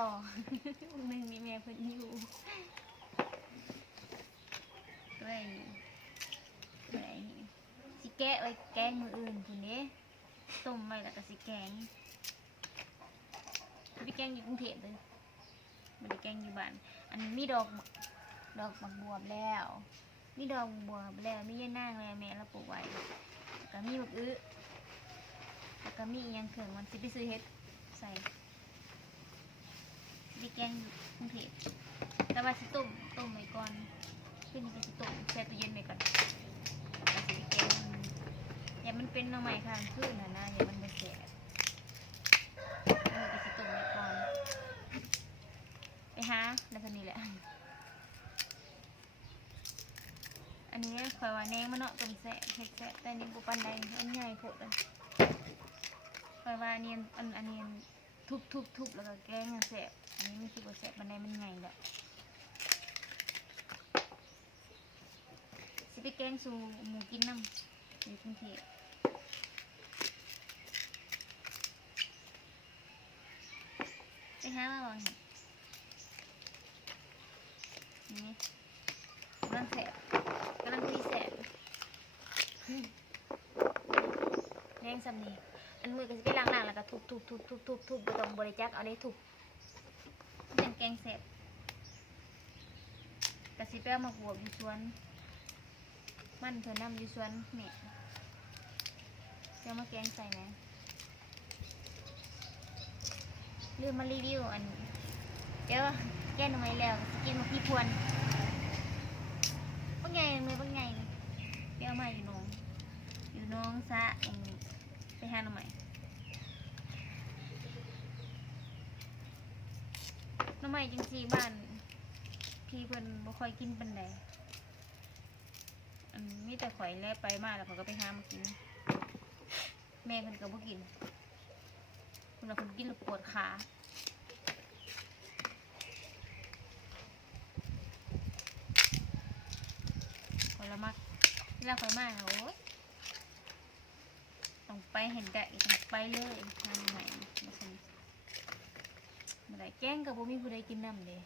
ต่อไม่มีแม่เพิ่นอยู่ด้วยด้วยนี่สิแกะไว้แกงมืออื่นคุณเด้ต้มไว้แล้วก็สิแกงไปแกงอยู่กรุงเทพเลยม่ได้แกงอยู่บ้าน อันนี้มีดอกดอกบักบวบแล้ว มีดอกบัวบแล้ว มีย่านางแล้วแม่เราปลูกไว้แล้วก็มีบักอื้อแล้วก็มีอหยังเครื่องมันสิไปซื้อเฮ็ดใส่ แกงอยู่กรุงเทพแต่ว่าสิต้มต้มไว้ก่อนขึ้นนี่ก็สิต้มแช่ตู้เย็นไว้ก่อนแล้วสิแกงอย่ามันเป็นหน้ำใหม่ข้างคืนนะนะอย่ามันเป็นแสบเออก็สิต้มไว้ก่อนไปหาแล้วก็นี่แหละ อันนี้คอยว่าแนงมันเนาะต้มแสะเห็ดแสะแต่นี่บุปันใดอันใหญ่โพดเลยคอยว่าอันนี้อันอันนี้ ทุบทุบทุบแล้วก็แกงแสบอันนี้ไม่คิดว่าแสบปันใดมันใหญ่แหละสิไปแกงสู่หมูกินน้ำอยู่กรุงเทพไปหามาบ่เห็นนี่กำลังแสบกำลังคุยแสบแรงสำนี อันมือก็จะไปล้างๆแล้วก็ทุบทุบทุบทุบทุบทุบบ่ต้องบริจักเอาได้ทุบเป็นแกงแสบกะสิไปเอามาบวบอยู่สวน มันเธอนำอยู่สวนแม่จะมาแกงใส่ไหมลืมมารีวิวอันเดี๋ยวแกงทำไมแล้วสิกินมาพี่พวนบางไงมือบางไงเปรี้ยวมาอยู่น้อง อยู่น้องซะอันไป หาหน่อใหม่หน่อใหม่จริงๆบ้าน พี่เพิ่นบ่ค่อยกินปันใดอันมีแต่ข่อยแล่ไปมาแล้วเขาก็ไปหามากิน แม่เพิ่นก็บ่กินเพิ่นว่าเพิ่นกินแล้วปวดขาข่อยละมักเวลาข่อยมาโอ้ย ต้องไปเห็นได้ต้องไปเลยงานใหม่มาสิมาได้แกงกับบ่มีผู้ใดกินน้ำเด้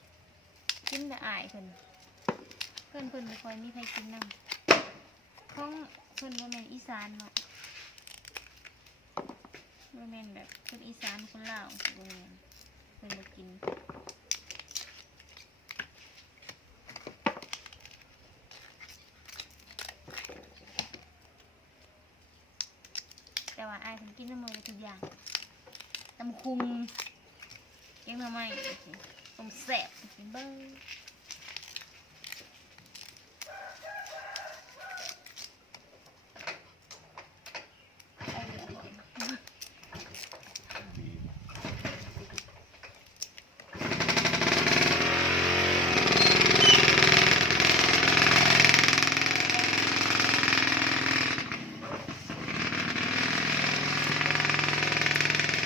กินแต่อายเพิ่นเพิ่อนเพิ่นบ่ค่อยมีใครกินน้ำของเพิ่นบ่แมนอีสานเนาะบ่แมนแบบคนอีสานคนลาวบ่แมนเพิ่นบ่กิน แต่ว่าอายเพิ่นกินน้ำมือทุกอย่างตำคุงยังทำไมผมแสบกินเบิ้งเอาเดี๋ยวก่อน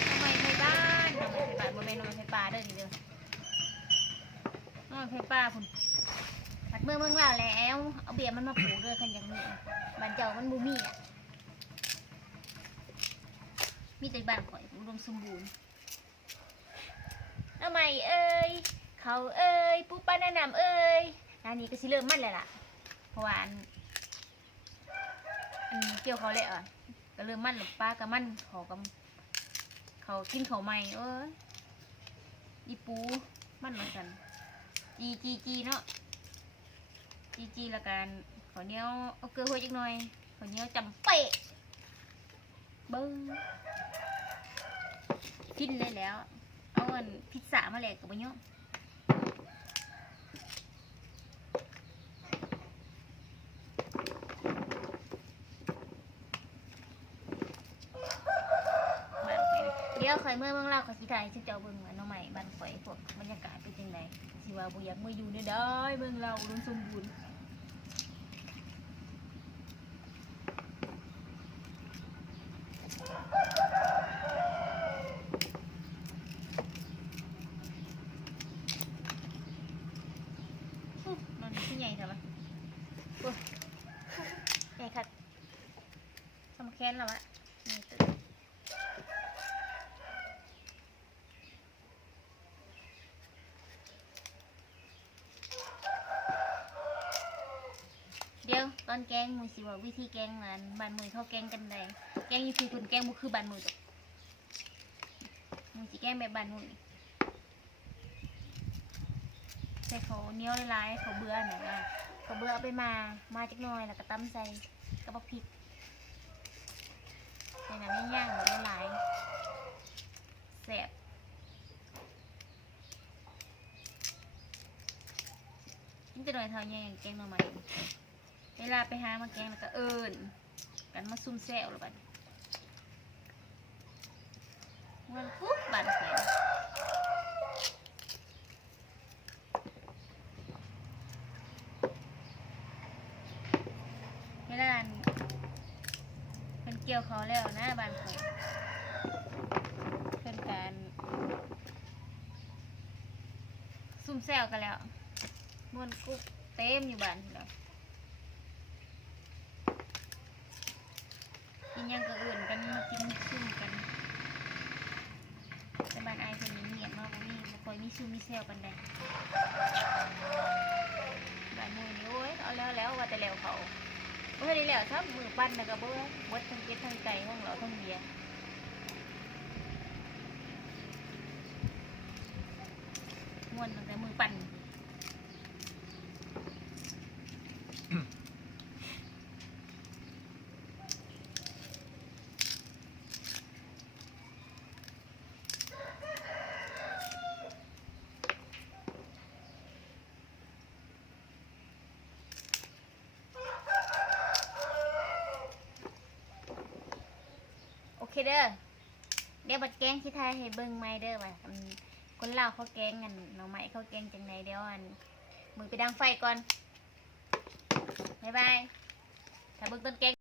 ทำไมไฟบ้านทำไมไฟบ้านบ่แม่นทำไมไฟป่าเด้อนี่เด้อทำไมไฟป่าพุ่นผัด เมื่อเมืองลาวแล้ว เอาเบียร์มันมาปลูกเด้อคันอย่างนี้บ้านเจ้ามันบ่มีอะมีแต่บ้านข่อยอุดมสมบูรณ์ทำไมเอ้ยเขาเอ้ยปุ๊บป้าแนะนำเอ้ยอันนี้ก็สิเริ่มมันแล้วล่ะเพราะว่าอันอันเกี่ยวเขาแล้วอะก็เริ่มมันหรือป้ากับมันเขากับเขากินเขาใหม่เอ้ยอีปูมันเหมือนกันจีจีจีเนาะ จีจีละกันขอเนียวเอาเกลือหัวจักหน่อยขอเนียวจำเป๊ะเบิ้งกินได้แล้ว เอาเงินพิซซ่ามาแหลกกับมันเยอะบ้านข่อยเดี๋ย วข่อยเมื่อเมืองลาวข่อยสิถ่ายชื่อเจ้าเบิ่งว่าน้องใหม่บ้านข่อยพวกบรรยากาศเป็นจังไดสิว่าบ่อยากมาอยู่เนี่ยได้เมืองลาวอุดมสมบูรณ์อุ๊ยนอนที่ใหญ่เถอะวะอุ๊ยใหญ่ค่ะสำแค้นแล้ววะนี่ตึก ต อนแกงมือสิว่าวิธีแกงนั้นบานมือเขาแกงกันได้แกงอยู่คือคนแกงบ่คือบานมือมือสิแกงแบบบานมือใส่เขาเนี้ยวลายเขาเบื่อหน่อยนะเขาเบื่อเอาไปมามาจักหน่อยแล้วก็ตำใส่กระบอกพริกใส่น้ำย่างๆแบบหลายแซ่บนี่จะหน่อยเท่าแย่งแกงหน่อไม้ เวลาไปหามาแกงแล้วก็เอิญกันมาซุ่มแซวหรือบัดมันปุ๊บบานแขนเวลาอันเป็นเกี่ยวเขาแล้วนะบานแขนเป็นการซุ่มแซวกันแล้วมวนกุ๊กเต็มอยู่บ้านพี่น้อ กินยังก็อื่นกันมากินซุ่มกันแต่บ้านไอายคนนี้เงียบมากบ่มีบ่ค่อยมีซุ่มมีแซวกันได้บ้านมือนี่โอ้ยเอาแล้วแล้วว่าแต่แล้วเขาบ่ทันได้แล้วครับมือปั้นแล้วก็เบ่บดทั้งเก็ดทั้งไก่ทั้งเหลาทั้งเบียร์มวนตั้งแต่มือปั้น เคเด้อเดี๋ยวบัดแกงที่ไทยให้เบิ่งไหม่เด้อว่าคนลาวเขาแกงกันหน่อไม้เขาแกงจังไหนเดี๋ยวอันมือไปดังไฟก่อนบ๊ายบายถ้าเบิ่งต้นแกง